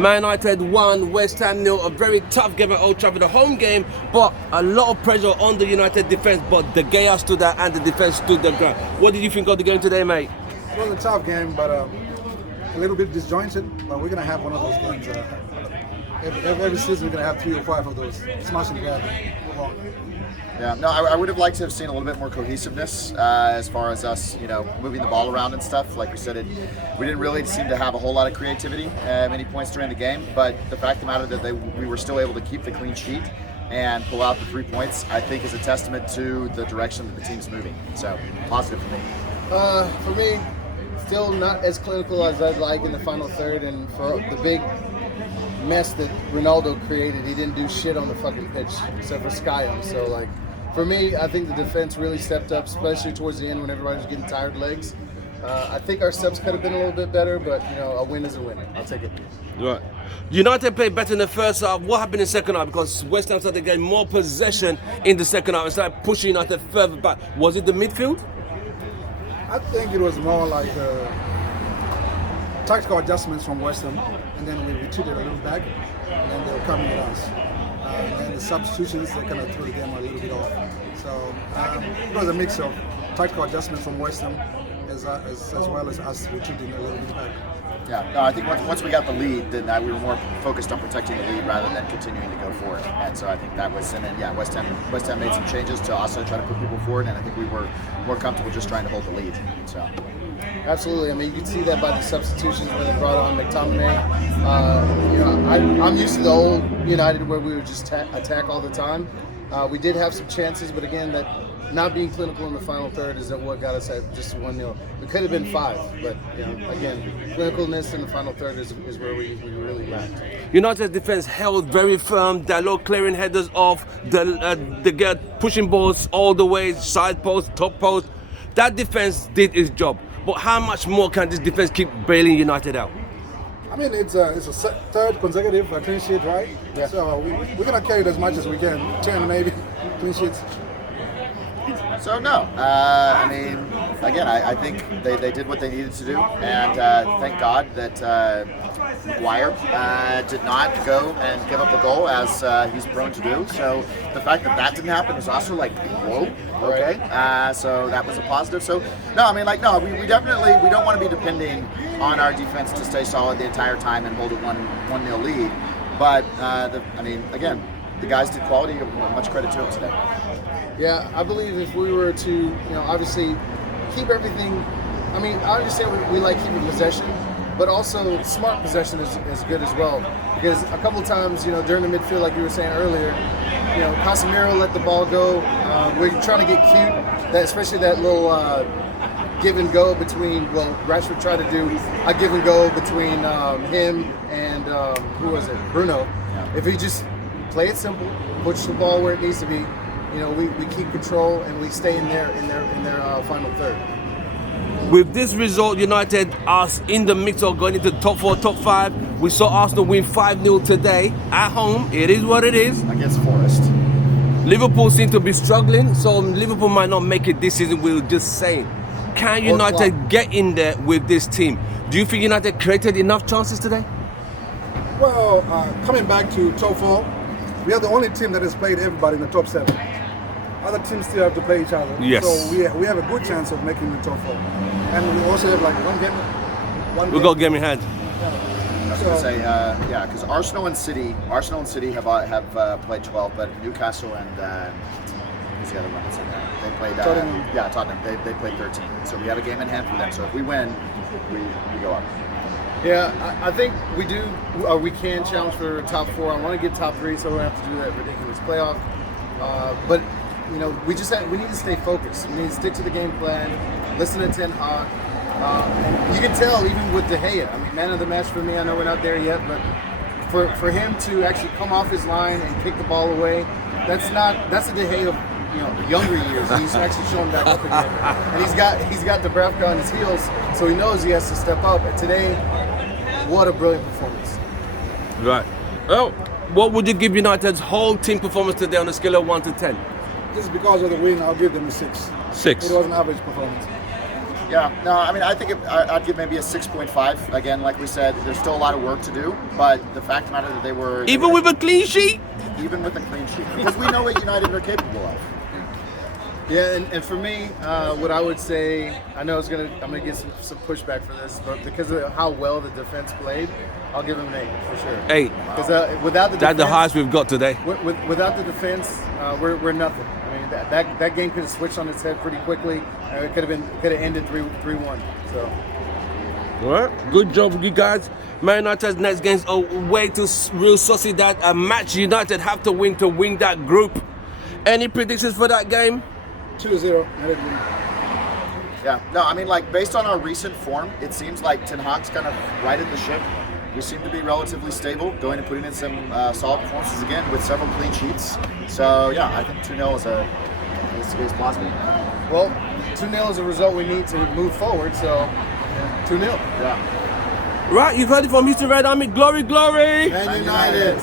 Man United won, West Ham 0, a very tough game at Old Trafford, a home game, but a lot of pressure on the United defence, but De Gea stood out and the defence stood their ground. What did you think of the game today, mate? It was a tough game, but a little bit disjointed, but we're going to have one of those games. Every season we're going to have 3 or 5 of those. Smash and grab. Move on. Yeah, no, I would have liked to have seen a little bit more cohesiveness as far as us, moving the ball around and stuff. Like we said, we didn't really seem to have a whole lot of creativity at many points during the game. But the fact of the matter that we were still able to keep the clean sheet and pull out the 3 points, I think is a testament to the direction that the team's moving. So, positive for me. For me, still not as clinical as I'd like in the final third, and for the big mess that Ronaldo created, he didn't do shit on the fucking pitch except for sky him. So like, for me, I think the defense really stepped up, especially towards the end when everybody was getting tired legs. I think our subs could have been a little bit better, but a win is a win. I'll take it. Right. United played better in the first half. What happened in the second half? Because West Ham started getting more possession in the second half and started pushing United further back. Was it the midfield? I think it was more like tactical adjustments from West Ham, and then we retreated a little back, and then they were coming at us. And the substitutions, they kind of threw the game a little bit off. So it was a mix of tactical adjustments from West Ham as well as us retreating a little bit back. Yeah, no, I think once we got the lead, then we were more focused on protecting the lead rather than continuing to go forward. And so I think that was, and then West Ham made some changes to also try to put people forward, and I think we were more comfortable just trying to hold the lead. So. Absolutely. I mean, you can see that by the substitutions when they brought on McTominay. I'm used to the old United where we would just attack all the time. We did have some chances, but again, that not being clinical in the final third is what got us at just 1-0. It could have been 5, but again, clinicalness in the final third is where we really lacked. United's defense held very firm. Dalot clearing headers off, the pushing balls all the way, side post, top post. That defense did its job. But how much more can this defense keep bailing United out? I mean, it's a third consecutive clean sheet, right? Yeah. So we're going to carry it as much as we can. 10 maybe clean sheets. So no, I mean, again, I think they did what they needed to do, and thank God that Maguire did not go and give up a goal as he's prone to do. So the fact that didn't happen is also like, whoa, okay. So that was a positive. So no, I mean, we definitely don't want to be depending on our defense to stay solid the entire time and hold a 1-0 lead. But again, the guys did quality. Much credit to them today. Yeah, I believe if we were to, obviously keep everything, I mean, I understand we like keeping possession, but also smart possession is good as well. Because a couple times, during the midfield, like you were saying earlier, Casemiro let the ball go. We're trying to get cute, especially that little give and go between, Rashford tried to do a give and go between him and, who was it, Bruno. Yeah. If he just play it simple, push the ball where it needs to be, we keep control and we stay in their final third. With this result, United are in the mix of going into top 4, top 5. We saw Arsenal win 5-0 today at home. It is what it is. Against Forest. Liverpool seem to be struggling, so Liverpool might not make it this season. We were just saying, can United get in there with this team? Do you think United created enough chances today? Well, coming back to top 4, we are the only team that has played everybody in the top 7. Other teams still have to play each other. Yes. So we have a good chance of making the top 4. And we also have one game. We got game in hand. I was going to say, because Arsenal and City have played 12, but Newcastle and who's the other one that's in there? They played Tottenham. They played 13. So we have a game in hand for them. So if we win, we go up. Yeah, I think we do. We can challenge for top 4. I want to get top 3, so we don't have to do that ridiculous playoff. But we need to stay focused. We need to stick to the game plan. Listen to Ten Hag. And you can tell even with De Gea. I mean, man of the match for me. I know we're not there yet, but for him to actually come off his line and kick the ball away, that's a De Gea of younger years. He's actually showing back up again, and he's got Dubravka on his heels, so he knows he has to step up. And today, what a brilliant performance! Right. Well, what would you give United's whole team performance today on a scale of 1 to 10? Just because of the win, I'll give them a 6. 6. It was an average performance. Yeah, no, I mean, I think I'd give maybe a 6.5. Again, like we said, there's still a lot of work to do, but the fact of the matter that they were... Even with a clean sheet? Even with a clean sheet. Because we know what United are capable of. Yeah, and for me, what I would say, I know I'm gonna get some pushback for this, but because of how well the defense played, I'll give them an 8 for sure. 8. Because without the That's defense, the highest we've got today. without the defense, we're nothing. I mean, that game could have switched on its head pretty quickly. It could have ended 3-1. So. All right, good job, you guys. Man United's next game's away to Real Sociedad. A match United have to win that group. Any predictions for that game? 2-0. Yeah, no, I mean, like, based on our recent form, it seems like Ten Hag's kind of righted the ship. We seem to be relatively stable, going and putting in some solid performances again with several clean sheets. So, yeah, I think 2-0 is plausible. Well, 2-0 is a result we need to move forward, so 2-0. Yeah. Right, you've heard it from Houston Red Army. Glory, glory! Man United.